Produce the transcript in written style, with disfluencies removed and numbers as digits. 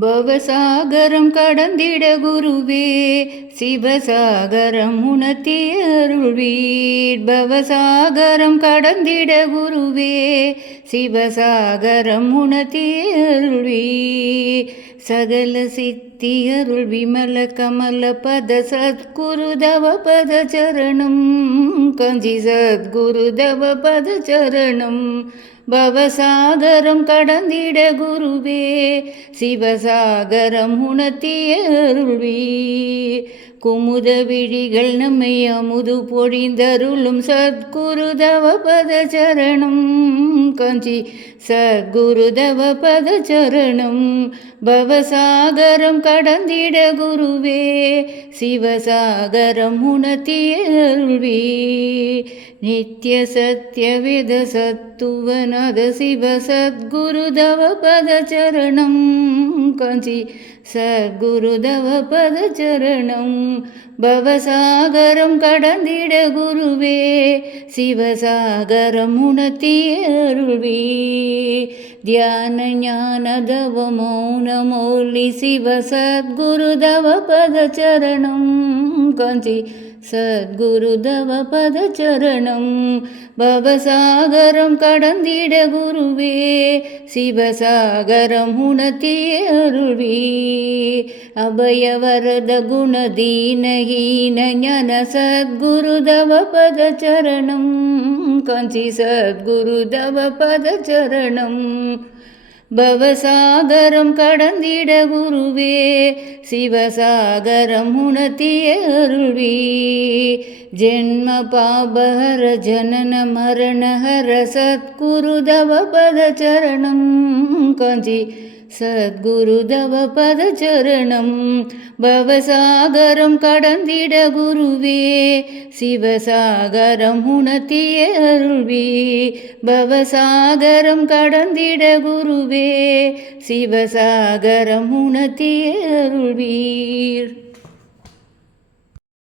பவசாகரம் கடந்திட குருவே சிவசாகரம் உணர்த்தியருள்வீர். பவசாகரம் கடந்திட குருவே சிவசாகரம் உணர்த்தியருள்வீர். சகல சித்தியருள் விமல கமல பத சத்குருதவ பத சரணம். கஞ்சி சத்குருதவ பத சரணம். பவசாகரம் கடந்திட குருவே சிவசாகரம் உணர்த்தியருள்வீர். குமுத விழிகள் நம்மை அமுது பொழிந்தருளும் சத்குருதவ பத சரணம். கஞ்சி சத்குருதவ பத சரணம். பவசாகரம் கடந்திட குருவே சிவசாகரம் உணர்த்தியருள்வீர். நித்ய சத்ய வேத சத்துவநாத சிவ சத்குருதவ பத சரணம். கஞ்சி சத்குருதவ பத சரணம். பவசாகரம் கடந்திட குருவே சிவசாகரம் உணர்த்தியருள்வீர். தியான ஞான தவ மௌன மௌலி சிவ சத்குருதவ பத சரணம். கஞ்சி சத்குருதவ பத சரணம். பவசாகரம் கடந்திட குருவே சிவசாகரம் உணர்த்தியருள்வீர். அபயவரத குணதீனஹீன ஞான சத்குருதவ பத சரணம். கஞ்சி சத்குருதவ பத சரணம். பவசாகரம் கடந்திட குருவே சிவசாகரம் உணர்த்தியருள்வீர். ஜென்ம பாபஹர ஜனன மரணஹர சத்குருதவ பத சரணம். கஞ்சி சத்குருதவ பத சரணம். பவசாகரம் கடந்திட குருவே சிவசாகரம் உணர்த்தியருள்வீர். பவசாகரம் கடந்திட குருவே சிவசாகரம் உணர்த்தியருள்வீர்.